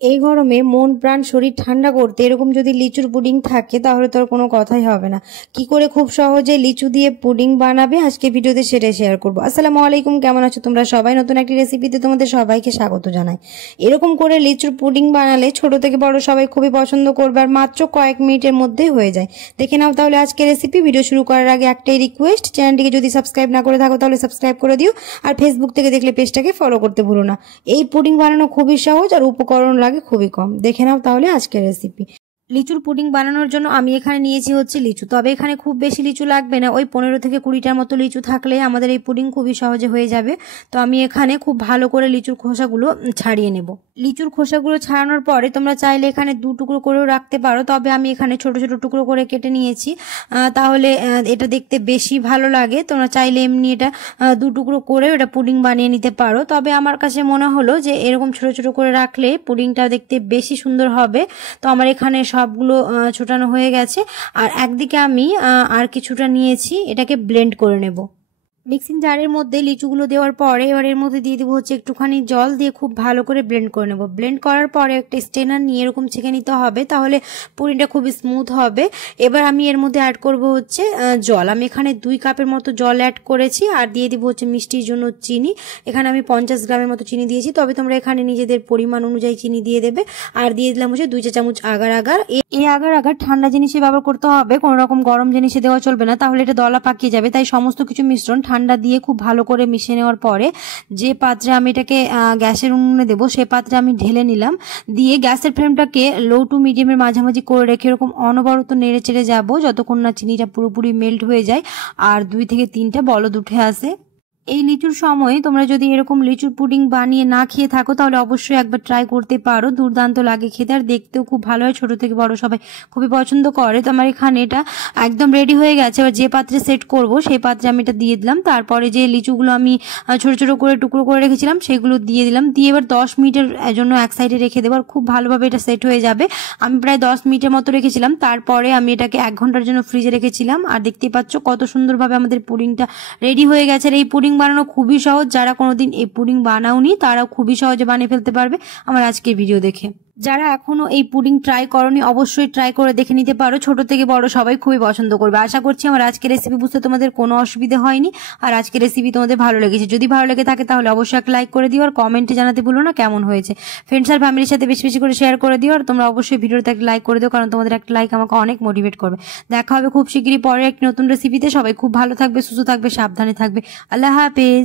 এই গরমে মন প্রাণ শরীর ঠান্ডা করতে এরকম যদি লিচুর পুডিং থাকে তাহলে তো আর কোনো কথাই হবে না। কি করে খুব সহজে লিচু দিয়ে পুডিং বানাবে আজকে ভিডিওতে সেটাই শেয়ার করবো। আসসালামু আলাইকুম, কেমন আছো তোমরা সবাই? নতুন একটি রেসিপিতে তোমাদের সবাইকে স্বাগত জানাই। এরকম করে লিচুর পুডিং বানালে ছোট থেকে বড় সবাই খুবই পছন্দ করবে আর মাত্র কয়েক মিনিটের মধ্যেই হয়ে যায়। দেখে নাও তাহলে আজকে রেসিপি। ভিডিও শুরু করার আগে একটাই রিকোয়েস্ট, চ্যানেলটিকে যদি সাবস্ক্রাইব না করে থাকো তাহলে সাবস্ক্রাইব করে দিও, আর ফেসবুক থেকে দেখলে পেজটাকে ফলো করতে ভুলো না। এই পুডিং বানানো খুবই সহজ আর উপকরণ লাগে খুবই কম। দেখে নাও তাহলে আজকের রেসিপি। লিচুর পুডিং বানানোর জন্য আমি এখানে নিয়েছি হচ্ছে লিচু, তবে এখানে খুব বেশি লিচু লাগবে না, ওই 15 থেকে 20টার মতো লিচু থাকলে আমাদের এই পুডিং খুবই সহজে হয়ে যাবে। তো আমি এখানে খুব ভালো করে লিচুর খোসাগুলো ছাড়িয়ে নেব। লিচুর খোসাগুলো ছাড়ানোর পরে তোমরা চাইলে এখানে 2 টুকরো করেও রাখতে পারো, তবে আমি এখানে ছোট ছোট টুকরো করে কেটে নিয়েছি, তাহলে এটা দেখতে বেশি ভালো লাগে। তোমরা চাইলে এমনি এটা 2 টুকরো করে এটা পুডিং বানিয়ে নিতে পারো, তবে আমার কাছে মনে হলো যে এরকম ছোট ছোট করে রাখলে পুডিংটা দেখতে বেশি সুন্দর হবে। তো আমার এখানে সবগুলো ছোটানো হয়ে গেছে, আর একদিকে আমি আর কিছুটা নিয়েছি, এটাকে ব্লেন্ড করে নেব। মিক্সিং জারের মধ্যে লিচুগুলো দেওয়ার পরে এবার এর মধ্যে দিয়ে দেবো হচ্ছে একটুখানি জল, দিয়ে খুব ভালো করে ব্লেন্ড করে নেব। ব্লেন্ড করার পরে একটা স্ট্রেনার নিয়ে এরকম ছেঁকে নিতে হবে, তাহলে পুডিংটা খুব স্মুথ হবে। এবার আমি এর মধ্যে অ্যাড করব হচ্ছে জল। আমি এখানে 2 কাপের মতো জল অ্যাড করেছি, আর দিয়ে দিব হচ্ছে মিষ্টির জন্য চিনি। এখানে আমি 50 গ্রামের মতো চিনি দিয়েছি, তবে তোমরা এখানে নিজেদের পরিমাণ অনুযায়ী চিনি দিয়ে দেবে। আর দিয়ে দিলাম হচ্ছে 2 চা চামচ আগার আগার। এই আগার আগার ঠান্ডা জিনিসে ব্যবহার করতে হবে, কোনো রকম গরম জিনিসে দেওয়া চলবে না, তাহলে এটা দলা পাকিয়ে যাবে। তাই সমস্ত কিছু মিশ্রণ ঠান্ডা দিয়ে খুব ভালো করে মিশিয়ে নেওয়ার পরে যে পাত্রে আমি এটাকে গ্যাসের উনুনে দেবো সেই পাত্রে আমি ঢেলে নিলাম। দিয়ে গ্যাসের ফ্লেমটাকে লো টু মিডিয়ামের মাঝামাঝি করে রেখে এরকম অনবরত নেড়ে চেড়ে যাবো যতক্ষণ না চিনিটা পুরোপুরি মেল্ট হয়ে যায় আর 2 থেকে 3টা বলদ উঠে আসে। এই লিচুর সময় তোমরা যদি এরকম লিচুর পুডিং বানিয়ে না খেয়ে থাকো তাহলে অবশ্যই একবার ট্রাই করতে পারো, দুর্দান্ত লাগে খেতে আর দেখতেও খুব ভালো হয়, ছোট থেকে বড় সবাই খুবই পছন্দ করে। তো আমার এখানে এটা একদম রেডি হয়ে গেছে। এবার যে পাত্রে সেট করব সেই পাত্রে আমি এটা দিয়ে দিলাম, তারপরে যে লিচুগুলো আমি ছোট ছোট করে টুকরো করে রেখেছিলাম সেগুলো দিয়ে দিলাম, দিয়ে এবার 10 মিনিটের জন্য এক সাইডে রেখে দেবো, আর খুব ভালোভাবে এটা সেট হয়ে যাবে। আমি প্রায় 10 মিনিটের মতো রেখেছিলাম, তারপরে আমি এটাকে 1 ঘন্টার জন্য ফ্রিজে রেখেছিলাম। আর দেখতেই পাচ্ছ কত সুন্দরভাবে আমাদের পুডিংটা রেডি হয়ে গেছে। আর এই পুডিং বানানো খুবই সহজ, যারা কোনোদিন এই পুডিং বানাওনি তারা খুবই সহজে বানিয়ে ফেলতে পারবে আমার আজকের ভিডিও দেখে। যারা এখনো এই পুডিং ট্রাই করনি অবশ্যই ট্রাই করে দেখে নিতে পারো, ছোট থেকে বড় সবাই খুবই পছন্দ করবে। আশা করছি আমার আজকের রেসিপি বুঝতে তোমাদের কোনো অসুবিধা হয়নি, আর আজকের রেসিপি তোমাদের ভালো লেগেছে। যদি ভালো লেগে থাকে তাহলে অবশ্যই একটা লাইক করে দিও, আর কমেন্টে জানাতে ভুলো না কেমন হয়েছে। ফ্রেন্ডস আর ফ্যামিলির সাথে বেশি বেশি করে শেয়ার করে দিও, আর তোমরা অবশ্যই ভিডিওতে একটা লাইক করে দিও, কারণ তোমাদের একটা লাইক আমাকে অনেক মোটিভেট করবে। দেখা হবে খুব শীঘ্রই পরে একটি নতুন রেসিপিতে। সবাই খুব ভালো থাকবে, সুস্থ থাকবে, সাবধানে থাকবে। আল্লাহ হাফেজ।